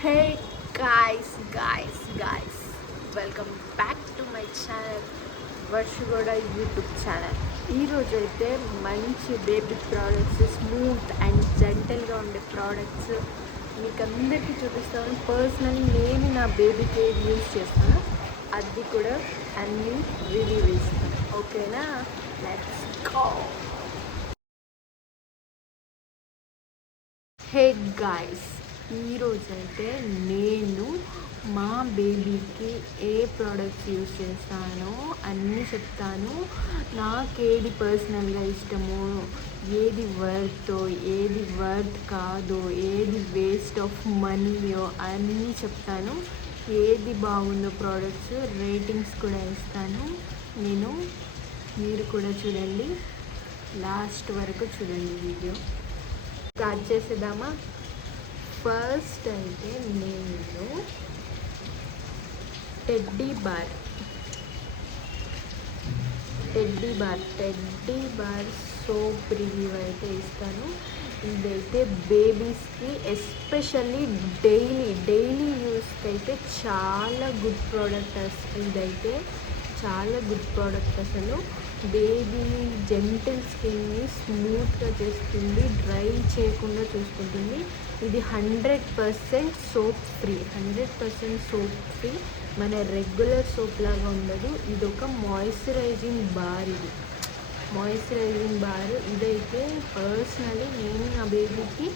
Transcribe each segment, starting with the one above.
Hey guys, welcome back to my channel వర్షగోడ YouTube channel. ఈరోజు అయితే మంచి బేబీ ప్రోడక్ట్స్, స్మూత్ అండ్ జెంటల్గా ఉండే ప్రోడక్ట్స్ మీకు అందరికీ చూపిస్తాను. పర్సనల్లీ నేను నా బేబీకి యూజ్ చేస్తాను, అది కూడా అన్నీ రివ్యూ ఇస్తాను. ఓకేనా, లెట్స్ గో. హే గాయ్స్, ఈరోజైతే నేను మా బేబీకి ఏ ప్రోడక్ట్స్ యూజ్ చేస్తానో అన్నీ చెప్తాను. నాకేది పర్సనల్గా ఇష్టమో, ఏది ఏది వర్త్ కాదో, ఏది వేస్ట్ ఆఫ్ మనీయో అన్నీ చెప్తాను. ఏది బాగుందో ప్రోడక్ట్స్ రేటింగ్స్ కూడా ఇస్తాను నేను. మీరు కూడా చూడండి, లాస్ట్ వరకు చూడండి వీడియో. స్టార్ట్ చేసేద్దామా? ఫస్ట్ అయితే నేను టెడ్డీ బార్ సోప్ రివ్యూ అయితే ఇస్తాను. ఇదైతే బేబీస్కి ఎస్పెషల్లీ డైలీ యూస్కి అయితే చాలా గుడ్ ప్రోడక్ట్. ఇదైతే చాలా గుడ్ ప్రోడక్ట్. అసలు బేబీ జెంటిల్ స్కిన్ని స్మూత్గా చేస్తుంది, డ్రై చేయకుండా చూసుకుంటుంది. ఇది 100% సోప్ ఫ్రీ. మన రెగ్యులర్ సోప్ లాగా ఉండదు. ఇది ఒక మాయిశ్చరైజింగ్ బార్. ఇదైతే పర్సనలీ నేను నా బేబీకి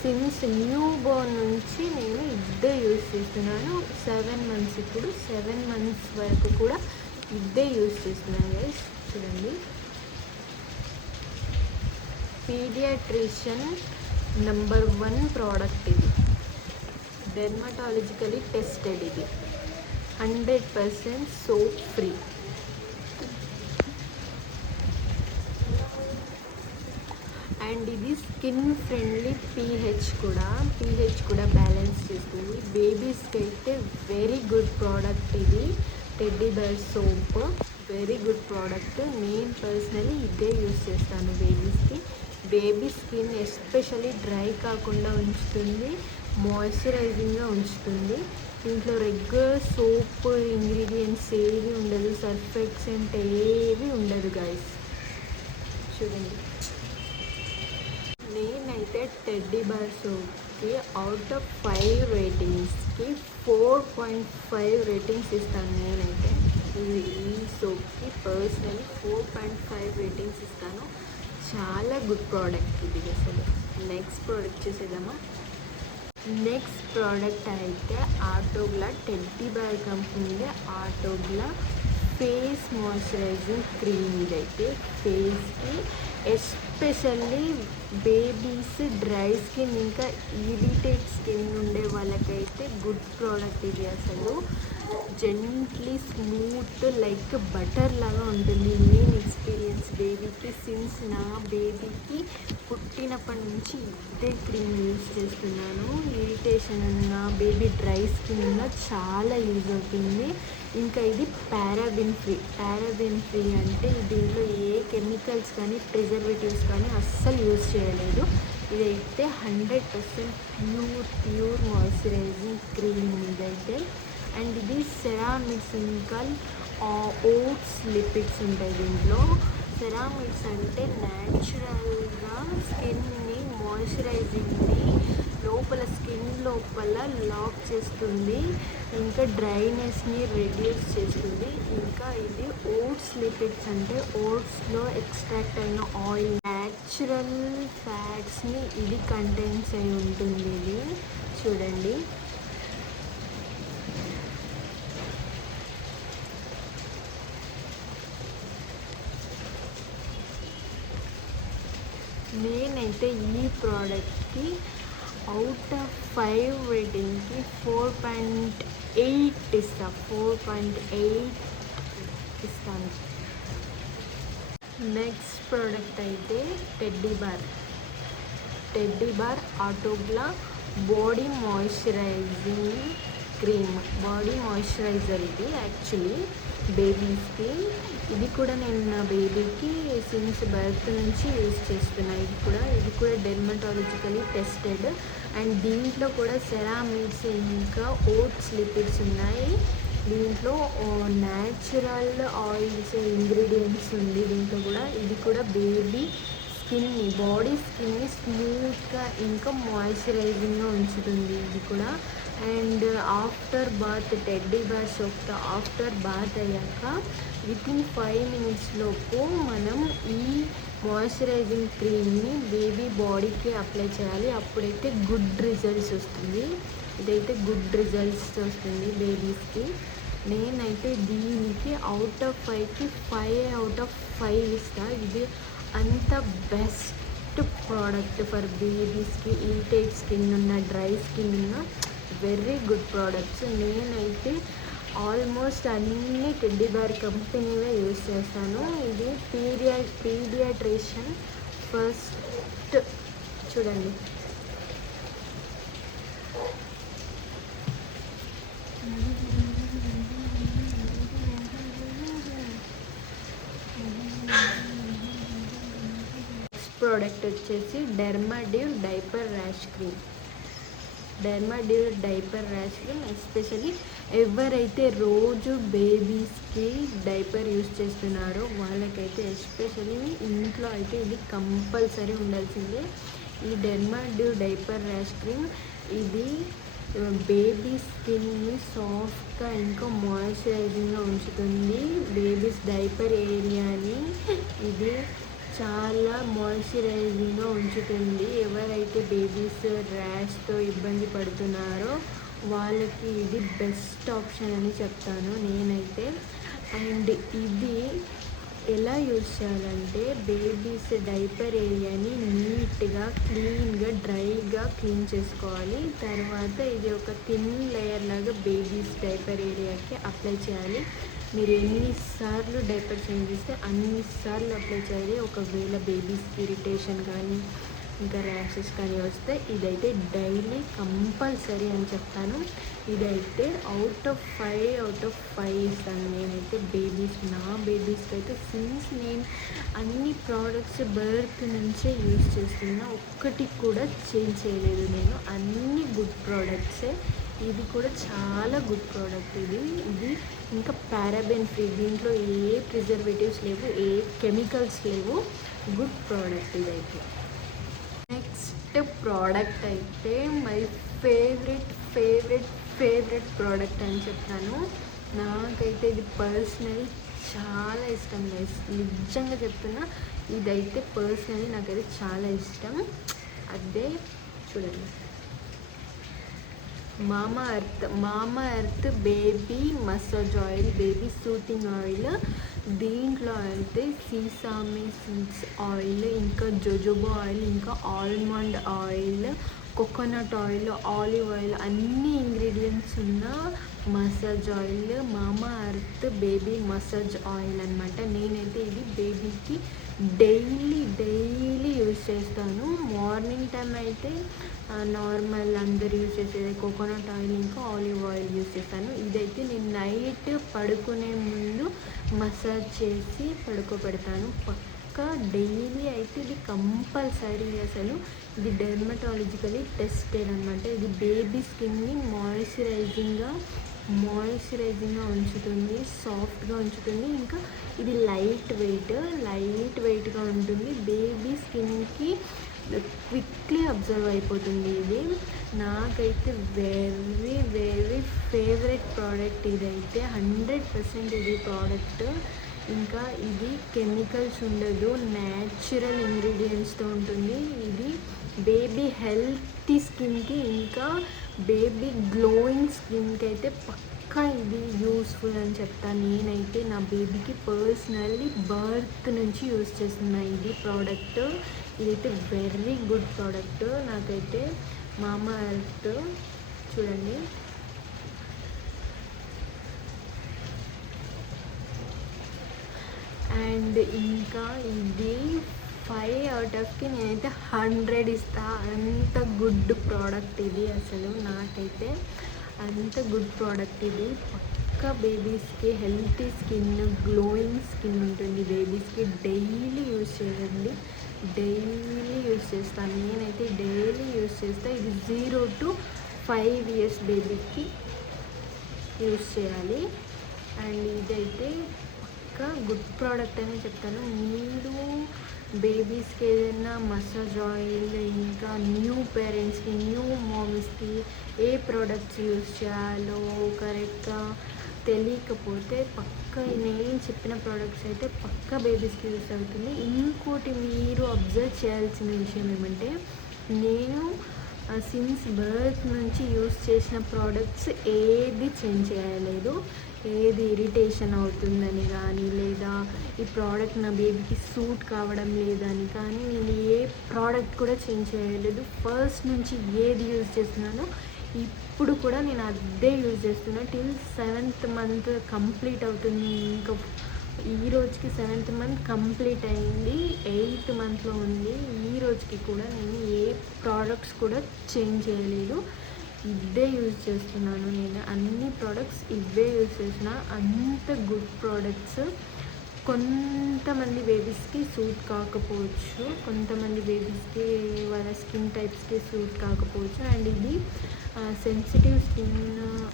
సిన్స్ న్యూ బోర్న్ నుంచి నేను ఇదే యూజ్ చేస్తున్నాను. 7 months, ఇప్పుడు 7 months వరకు కూడా ఇదే యూజ్ చేస్తున్నాను గైస్. చూడండి, పీడియాట్రిషియన్ నంబర్ 1 ప్రోడక్ట్ ఇది. Dermatologically tested. ఇది 100% సోప్ ఫ్రీ. అండ్ ఇది స్కిన్ ఫ్రెండ్లీ, పీహెచ్ కూడా బ్యాలెన్స్ చేస్తుంది. బేబీస్కి అయితే వెరీ గుడ్ ప్రోడక్ట్ ఇది. Teddy bear soap very good product. నేను పర్సనలీ ఇదే యూజ్ చేస్తాను బేబీస్కి. బేబీ స్కిన్ ఎస్పెషల్లీ డ్రై కాకుండా ఉంచుతుంది, మాయిశ్చరైజింగ్గా ఉంచుతుంది. దీంట్లో రెగ్యులర్ సోప్ ఇంగ్రీడియంట్స్ ఏవి ఉండదు, సర్ఫ్ ఎక్సెంట్ ఏవి ఉండదు గైస్. చూడండి, నేనైతే టెడ్డీ బార్ సోప్కి అవుట్ ఆఫ్ 5 రేటింగ్స్కి 4.5 రేటింగ్స్ ఇస్తాను. నేనైతే ఈ సోప్కి పర్సనలీ 4.5 రేటింగ్స్ ఇస్తాను. చాలా గుడ్ ప్రోడక్ట్ ఇది అసలు. నెక్స్ట్ ప్రోడక్ట్ చూసేద్దామా? నెక్స్ట్ ప్రోడక్ట్ అయితే ఆటోగ్లా, టెడ్డీ బార్ కంపెనీదే ఆటోగ్లా ఫేస్ మాయిశ్చరైజింగ్ క్రీమ్. ఇదైతే ఫేస్కి ఎస్పెషల్లీ బేబీస్, డ్రై స్కిన్, ఇంకా ఇరిటేట్ స్కిన్ ఉండే వాళ్ళకైతే గుడ్ ప్రోడక్ట్ ఇది. అసలు జెంట్లీ స్మూత్ లైక్ బటర్ లాగా ఉంటుంది. నేను ఎక్స్పీరియన్స్ బేబీకి, సిన్స్ నా బేబీకి పుట్టినప్పటి నుంచి ఇదే క్రీమ్ యూజ్ చేస్తున్నాను. ఇరిటేషన్ ఉన్న బేబీ, డ్రై స్కిన్ ఉన్న చాలా యూజ్ అవుతుంది. ఇంకా ఇది పారాబిన్ ఫ్రీ అంటే దీంట్లో ఏ కెమికల్స్ కానీ ప్రిజర్వేటివ్స్ కానీ అస్సలు యూజ్ చేయలేదు. ఇదైతే 100% ప్యూర్ మాయిశ్చరైజింగ్ క్రీమ్ ఇదైతే. అండ్ ఇది సెరామిక్స్, ఇంకా ఓట్స్ లిపిడ్స్ ఉంటాయి దీంట్లో. సెరామిక్స్ అంటే న్యాచురల్గా స్కిన్ని, మాయిశ్చరైజింగ్ని స్కిన్ లోపల లాక్ చేస్తుంది, ఇంకా డ్రైనెస్ని రెడ్యూస్ చేస్తుంది. ఇంకా ఇది ఓట్స్ లిపిడ్స్ అంటే ఓట్స్లో ఎక్స్ట్రాక్ట్ అయిన ఆయిల్, న్యాచురల్ ఫ్యాట్స్ని ఇది కంటైన్స్ అయి ఉంటుంది. ఇది చూడండి, నేనైతే ఈ ప్రోడక్ట్కి అవుట్ ఆఫ్ 5 రేటింగ్కి 4.8 ఇస్తాను. నెక్స్ట్ ప్రోడక్ట్ అయితే టెడ్డీ బార్ ఆటోగ్లా body moisturising cream, body moisturiser ఇది యాక్చువల్లీ బేబీస్కి. ఇది కూడా నేను నా బేబీకి సిన్స్ బర్త్ నుంచి యూజ్ చేస్తున్నా. ఇది కూడా డెర్మటాలజికలీ టెస్టెడ్. అండ్ దీంట్లో కూడా సెరామిడ్స్ ఇంకా ఓట్స్ లిపిడ్స్ ఉన్నాయి. దీంట్లో న్యాచురల్ ఆయిల్స్ ఇంగ్రీడియంట్స్ ఉంది దీంట్లో కూడా. ఇది కూడా బేబీ స్కిన్ని, బాడీ స్కిన్ని స్మూత్గా ఇంకా మాయిశ్చరైజింగ్గా ఉంచుతుంది ఇది కూడా. And after bath teddy bear సోప్తో ఆఫ్టర్ బాత్ అయ్యాక వితిన్ 5 minutes లోపు మనం ఈ మాయిశ్చరైజింగ్ క్రీమ్ని బేబీ బాడీకి అప్లై చేయాలి. అప్పుడైతే గుడ్ రిజల్ట్స్ వస్తుంది. ఇదైతే గుడ్ రిజల్ట్స్ వస్తుంది బేబీస్కి. నేనైతే దీనికి అవుట్ ఆఫ్ 5కి 5/5 ఇస్తా. ఇది అంత బెస్ట్ ప్రోడక్ట్ ఫర్ బేబీస్కి, ఇరిటేట్ స్కిన్ ఉన్న, డ్రై స్కిన్ ఉన్న వెరీ గుడ్ ప్రోడక్ట్స్. నేనైతే ఆల్మోస్ట్ అన్ని టెడ్డీ బేర్ కంపెనీవే యూజ్ చేస్తాను. ఇది పీడియాట్రిషియన్ ఫస్ట్ చూడండి. ప్రోడక్ట్ వచ్చేసి డెర్మాడివ్ డైపర్ ర్యాష్ క్రీమ్. ఎస్పెషల్లీ ఎవరైతే రోజు బేబీస్కి డైపర్ యూజ్ చేస్తున్నారో వాళ్ళకైతే ఎస్పెషల్లీ ఇంట్లో అయితే ఇది కంపల్సరీ ఉండాల్సిందే. ఈ డెర్మాడివ్ డైపర్ ర్యాష్ క్రీమ్ ఇది బేబీ స్కిన్ని సాఫ్ట్గా ఇంకా మాయిశ్చరైజింగ్గా ఉంచుతుంది. బేబీస్ డైపర్ ఏరియాని ఇది చాలా మాయిశ్చరైజింగ్గా ఉంచుతుంది. ఎవరైతే బేబీస్ ర్యాష్తో ఇబ్బంది పడుతున్నారో వాళ్ళకి ఇది బెస్ట్ ఆప్షన్ అని చెప్తాను నేనైతే. అండ్ ఇది ఎలా యూజ్ చేయాలంటే బేబీస్ డైపర్ ఏరియాని నీట్గా క్లీన్గా డ్రైగా క్లీన్ చేసుకోవాలి. తర్వాత ఇది ఒక థిన్ లేయర్ లాగా బేబీస్ డైపర్ ఏరియాకి అప్లై చేయాలి. మీరు ఎన్నిసార్లు డైపర్ చేంజ్ చేస్తే అన్నిసార్లు అప్లై చేయాలి. ఒకవేళ బేబీస్కి ఇరిటేషన్ కానీ ఇంకా ర్యాషెస్ కానీ వస్తే ఇదైతే డైలీ కంపల్సరీ అని చెప్తాను. ఇదైతే అవుట్ ఆఫ్ 5 ఇస్తాను నేనైతే నా బేబీస్కి అయితే. సిన్స్ నేను అన్ని ప్రోడక్ట్స్ బర్త్ నుంచే యూజ్ చేస్తున్నా, ఒక్కటి కూడా చేంజ్ చేయలేదు నేను. అన్ని గుడ్ ప్రోడక్ట్సే. ఇది కూడా చాలా గుడ్ ప్రోడక్ట్ ఇది ఇంకా పారాబెన్ ఫ్రీ. దీంట్లో ఏ ప్రిజర్వేటివ్స్ లేవు, ఏ కెమికల్స్ లేవు. గుడ్ ప్రోడక్ట్ ఇదైతే. నెక్స్ట్ ప్రోడక్ట్ అయితే మై ఫేవరెట్ ప్రోడక్ట్ అని చెప్తాను. నాకైతే ఇది పర్సనలీ చాలా ఇష్టం గైస్, నిజంగా చెప్తున్నా. ఇదైతే పర్సనలీ నాకైతే చాలా ఇష్టం. అదే చూడండి, మామా earth baby massage oil, baby soothing oil. దీంట్లో అయితే సీసామి సీడ్స్ ఆయిల్, ఇంకా జోజోబా ఆయిల్, ఇంకా almond oil, coconut oil, olive oil అన్ని ఇంగ్రీడియంట్స్ ఉన్న మసాజ్ ఆయిల్ మామా ఎర్త్ బేబీ మసాజ్ ఆయిల్ అనమాట. నేనైతే ఇది బేబీకి డైలీ యూజ్ చేస్తాను. మార్నింగ్ టైం అయితే నార్మల్ అందరు యూజ్ చేసేది కోకోనట్ ఆయిల్ ఇంకా ఆలివ్ ఆయిల్ యూజ్ చేస్తాను. ఇదైతే నేను నైట్ పడుకునే ముందు మసాజ్ చేసి పడుకోబెడతాను పక్కా. డైలీ అయితే ఇది కంపల్సరీ. అసలు ఇది డెర్మటాలజికలీ టెస్టెడ్ అనమాట. ఇది బేబీ స్కిన్ని మాయిశ్చరైజింగ్గా ఉంచుతుంది, సాఫ్ట్గా ఉంచుతుంది. ఇంకా ఇది లైట్ వెయిట్గా ఉంటుంది. బేబీ స్కిన్కి క్విక్లీ అబ్జర్వ్ అయిపోతుంది. ఇది నాకైతే వెరీ ఫేవరెట్ ప్రోడక్ట్ ఇదైతే. 100% ఇది ప్రోడక్ట్. ఇంకా ఇది కెమికల్స్ ఉండదు, న్యాచురల్ ఇంగ్రీడియంట్స్తో ఉంటుంది. ఇది బేబీ హెల్తీ స్కిన్కి ఇంకా బేబీ గ్లోయింగ్ స్కిన్కి అయితే పక్కా ఇది యూస్ఫుల్ అని చెప్తాను నేనైతే. నా బేబీకి పర్సనల్లీ బర్త్ నుంచి యూజ్ చేస్తున్నా ఇది ప్రోడక్ట్. ఇదైతే వెరీ గుడ్ ప్రోడక్ట్ నాకైతే. మామా ఎర్త్ చూడండి, అండ్ ఇంకా ఇది 5/5కి నేనైతే 100 ఇస్తా. అంత గుడ్ ప్రోడక్ట్ ఇది అసలు నాకైతే. అంత గుడ్ ప్రోడక్ట్ ఇది. పక్కా బేబీస్కి హెల్తీ స్కిన్, గ్లోయింగ్ స్కిన్ ఉంటుంది బేబీస్కి. డైలీ యూజ్ చేయండి, డైలీ యూజ్ చేస్తాను నేనైతే, డైలీ యూజ్ చేస్తాను. ఇది 0 to 5 years బేబీకి యూజ్ చేయాలి. అండ్ ఇదైతే పక్కా గుడ్ ప్రోడక్ట్ అనే చెప్తాను. మీరు బేబీస్కి ఏదైనా మసాజ్ ఆయిల్, ఇంకా న్యూ పేరెంట్స్కి, న్యూ మామ్స్కి ఏ ప్రోడక్ట్స్ యూజ్ చేయాలో కరెక్ట్గా తెలియకపోతే పక్కా నేను చెప్పిన ప్రోడక్ట్స్ అయితే పక్కా బేబీస్కి యూజ్ అవుతుంది. ఇంకోటి మీరు అబ్జర్వ్ చేయాల్సిన విషయం ఏమంటే, నేను సిన్స్ బర్త్ నుంచి యూజ్ చేసిన ప్రోడక్ట్స్ ఏది చేంజ్ చేయలేదు. ఏది ఇరిటేషన్ అవుతుందని కానీ, లేదా ఈ ప్రోడక్ట్ నా బేబీకి సూట్ కావడం లేదని కానీ నేను ఏ ప్రోడక్ట్ కూడా చేంజ్ చేయలేదు. ఫస్ట్ నుంచి ఏది యూజ్ చేస్తున్నానో ఇప్పుడు కూడా నేను అదే యూజ్ చేస్తున్నాను. టిల్ 7th month కంప్లీట్ అవుతుంది. ఇంకా ఈ రోజుకి 7th month కంప్లీట్ అయింది, 8th monthలో ఉంది. ఈ రోజుకి కూడా నేను ఏ ప్రోడక్ట్స్ కూడా చేంజ్ చేయలేదు. ఇవే యూజ్ చేస్తున్నాను నేను. అన్ని ప్రోడక్ట్స్ ఇవే యూజ్ చేసిన. అంత గుడ్ ప్రోడక్ట్స్. కొంతమంది బేబీస్కి సూట్ కాకపోవచ్చు, కొంతమంది బేబీస్కి వాళ్ళ స్కిన్ టైప్స్కి సూట్ కాకపోవచ్చు. అండ్ ఇది sensitive skin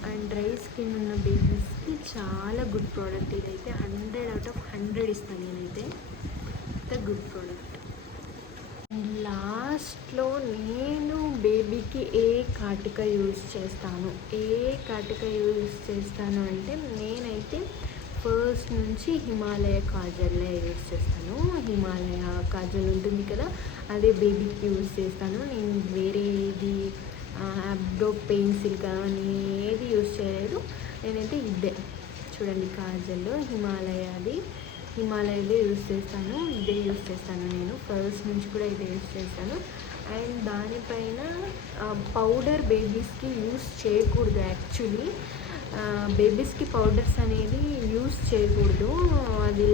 and dry skin ఉన్న బేబీస్కి చాలా గుడ్ ప్రోడక్ట్. ఇదైతే 100 out of 100 ఇస్తాను నేనైతే. అంత గుడ్ ప్రోడక్ట్. లాస్ట్లో నేను బేబీకి ఏ కాటుక యూజ్ చేస్తాను, యూజ్ చేస్తాను అంటే నేనైతే ఫస్ట్ నుంచి హిమాలయ కాజల్లే యూజ్ చేస్తాను. హిమాలయ కాజల్ ఉంటుంది కదా, అదే బేబీకి యూజ్ చేస్తాను నేను. వేరేది అబ్డో పెన్సిల్ కానీ ఏది యూజ్ చేయలేదు నేనైతే. ఇదే చూడండి కాజల్ హిమాలయదే యూజ్ చేస్తాను. ఇదే యూజ్ చేస్తాను నేను ఫస్ట్ నుంచి కూడా ఇదే యూజ్ చేస్తాను. అండ్ దానిపైన పౌడర్ బేబీస్కి యూజ్ చేయకూడదు. యాక్చువల్లీ బేబీస్కి పౌడర్స్ అనేది యూజ్ చేయకూడదు. అది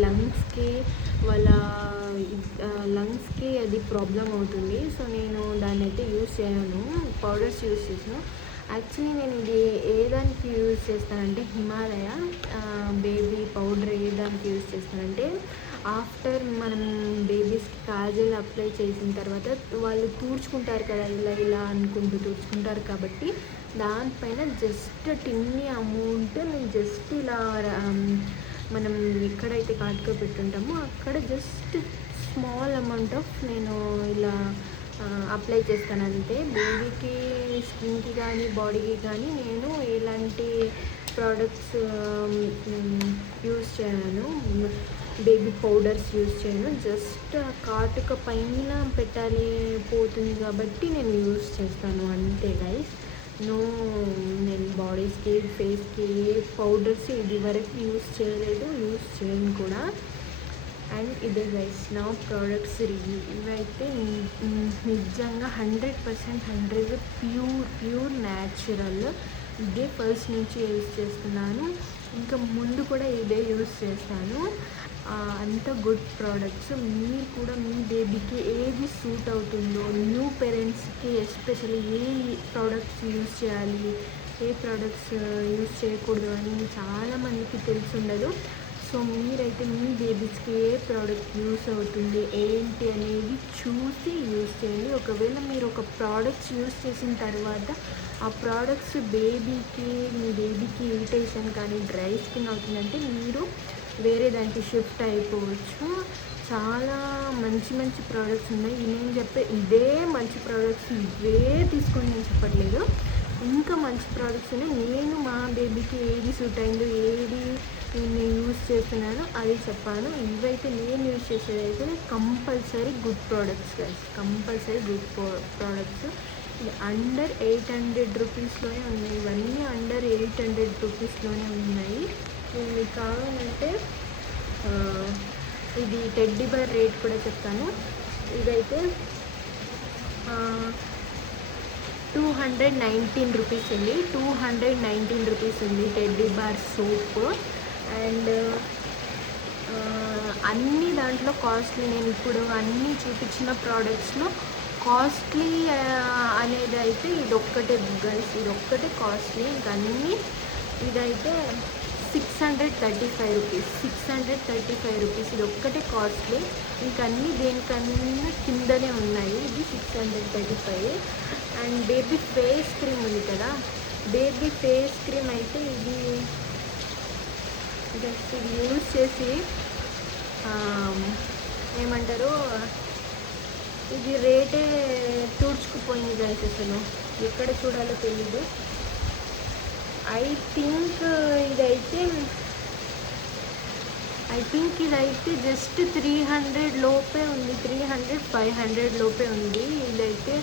లంగ్స్కి అది ప్రాబ్లం అవుతుంది. సో నేను దాన్ని అయితే యూజ్ చేయను, పౌడర్స్ యూజ్ చేసాను. యాక్చువల్లీ నేను ఇది ఏ దానికి యూజ్ చేస్తానంటే, హిమాలయ బేబీ పౌడర్ ఏ దానికి యూజ్ చేస్తానంటే, ఆఫ్టర్ మనం బేబీస్కి కాజల్ అప్లై చేసిన తర్వాత వాళ్ళు తుడుచుకుంటారు కదా, ఇలా అనుకుంటూ తుడుచుకుంటారు. కాబట్టి దానిపైన జస్ట్ టిన్ని అమౌంట్ నేను జస్ట్ ఇలా మనం ఎక్కడైతే కాటుక పెట్టుంటామో అక్కడ జస్ట్ స్మాల్ అమౌంట్ ఆఫ్ నేను ఇలా అప్లై చేస్తాను అంతే. బేబీకి స్కిన్కి కానీ బాడీకి కానీ నేను ఎలాంటి ప్రోడక్ట్స్ యూజ్ చేయను, బేబీ పౌడర్స్ యూజ్ చేయను. జస్ట్ కాటుక పైన పెట్టాలి పోతుంది కాబట్టి నేను యూజ్ చేస్తాను అంతే గైస్. నేను బాడీస్కి, ఫేస్కి ఏ పౌడర్స్ ఇది వరకు యూజ్ చేయలేదు, యూజ్ చేయను కూడా. అండ్ ఇదే గైస్ నా ప్రోడక్ట్స్ రివ్యూ. ఇవైతే నిజంగా 100% ప్యూర్ న్యాచురల్. ఇదే ఫస్ట్ నుంచి యూజ్ చేస్తున్నాను, ఇంకా ముందు కూడా ఇదే యూజ్ చేస్తాను. అంత గుడ్ ప్రోడక్ట్స్. మీరు కూడా మీ బేబీకి ఏది సూట్ అవుతుందో, న్యూ పేరెంట్స్కి ఎస్పెషల్లీ ఏ ప్రోడక్ట్స్ యూజ్ చేయాలి, ఏ ప్రోడక్ట్స్ యూజ్ చేయకూడదు అని చాలామందికి తెలిసి ఉండదు. సో మీరైతే మీ బేబీస్కి ఏ ప్రోడక్ట్ యూస్ అవుతుంది ఏంటి అనేది చూసి యూస్ చేయండి. ఒకవేళ మీరు ఒక ప్రోడక్ట్స్ యూస్ చేసిన తర్వాత ఆ ప్రోడక్ట్స్ మీ బేబీకి ఇరిటేషన్ కానీ డ్రై స్కిన్ అవుతుందంటే మీరు వేరే దానికి షిఫ్ట్ అయిపోవచ్చు. చాలా మంచి ప్రోడక్ట్స్ ఉన్నాయి. నేను చెప్పే ఇదే మంచి ప్రోడక్ట్స్ ఇవే తీసుకొని నేను చెప్పట్లేదు, ఇంకా మంచి ప్రోడక్ట్స్ ఉన్నాయి. నేను మా బేబీకి ఏది సూట్ అయిందో, ఏది నేను యూజ్ చేస్తున్నాను అది చెప్పాను. ఇవైతే నేను యూజ్ చేసేదైతే compulsory good products guys, compulsory good products. ఇది అండర్ 800 రూపీస్లోనే ఉన్నాయి. ఇవన్నీ అండర్ 800 రూపీస్లోనే ఉన్నాయి. మీకు కావాలంటే ఇది టెడ్డీ బేర్ రేట్ కూడా చెప్తాను. ఇదైతే 219 రూపీస్ ఉంది. 219 రూపీస్ ఉంది టెడ్డీ బార్ సోప్. అండ్ అన్ని దాంట్లో కాస్ట్లీ. నేను ఇప్పుడు అన్నీ చూపించిన ప్రోడక్ట్స్లో కాస్ట్లీ అనేది అయితే ఇదొక్కటే గైస్, ఇదొక్కటే కాస్ట్లీ. ఇంకా అన్నీ ఇదైతే 635 రూపీస్, 635 రూపీస్. ఇది ఒక్కటే కాస్ట్లీ, ఇంకా అన్నీ దేనికన్నా కిందనే ఉన్నాయి. ఇది 635. అండ్ బేబీ ఫేస్ క్రీమ్ ఉంది కదా, బేబీ ఫేస్ క్రీమ్ అయితే ఇది జస్ట్ ఇది యూజ్ చేసి ఏమంటారు, ఇది రేటే తుడుచుకుపోయింది గైస్. అసలు ఎక్కడ చూడాలో తెలీదు. ఐ థింక్ ఇదైతే జస్ట్ 300 లోపే ఉంది, 300-500 లోపే ఉంది. ఇదైతే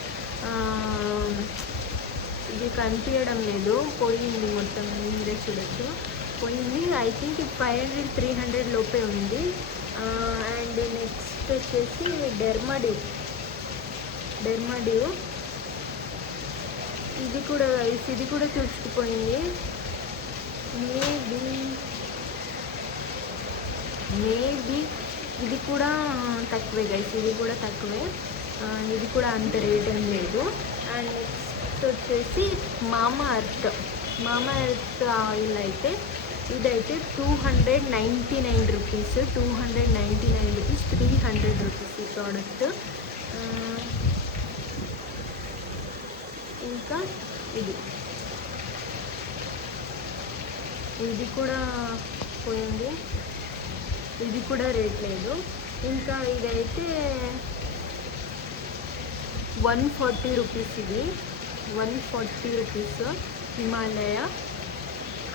ఇది కనిపించడం లేదు, పోయింది మొత్తం, మీరే చూడొచ్చు పోయింది. ఐ థింక్ 500-300 లోపే ఉంది. అండ్ నెక్స్ట్ వచ్చేసి డెర్మాడ్యూ. ఇది కూడా తుడుచుకుపోయింది. మేబీ ఇది కూడా తక్కువే గైస్, ఇది కూడా తక్కువే. ఇది కూడా అంత రేట్ ఏం లేదు. అండ్ నెక్స్ట్ వచ్చేసి మామా ఎర్త్ ఆయిల్ అయితే ఇదైతే 299 రూపీస్, 299 రూపీస్, 300 రూపీస్ ఈ ప్రోడక్ట్. ఇంకా ఇది కూడా పోయింది, ఇది కూడా రేట్ లేదు. ఇంకా ఇదైతే 140 రూపీస్, ఇది 140 రూపీస్ హిమాలయ.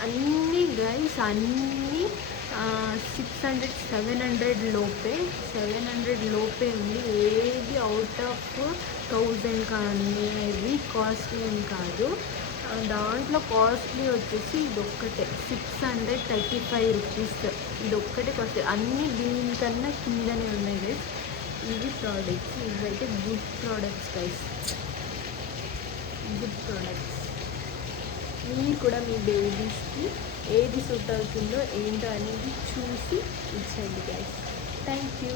అన్నీ గైస్ అన్నీ 600-700 లోపే, 700 లోపే ఉంది. ఏది అవుట్ ఆఫ్ 1000 కానీ ఏవి కాస్ట్లీ ఏం కాదు. దాంట్లో కాస్ట్లీ వచ్చేసి ఇదొక్కటే 635 రూపీస్, ఇదొక్కటే కాస్ట్లీ. అన్నీ దీనికన్నా కిందనే ఉన్నాయి గైస్. ఇవి ప్రోడక్ట్స్, ఇవైతే good products guys, good products. మీరు కూడా మీ బేబీస్కి ఏది సూట్ అవుతుందో ఏంటో అనేది చూసి ఇచ్చండి గైస్. Thank you.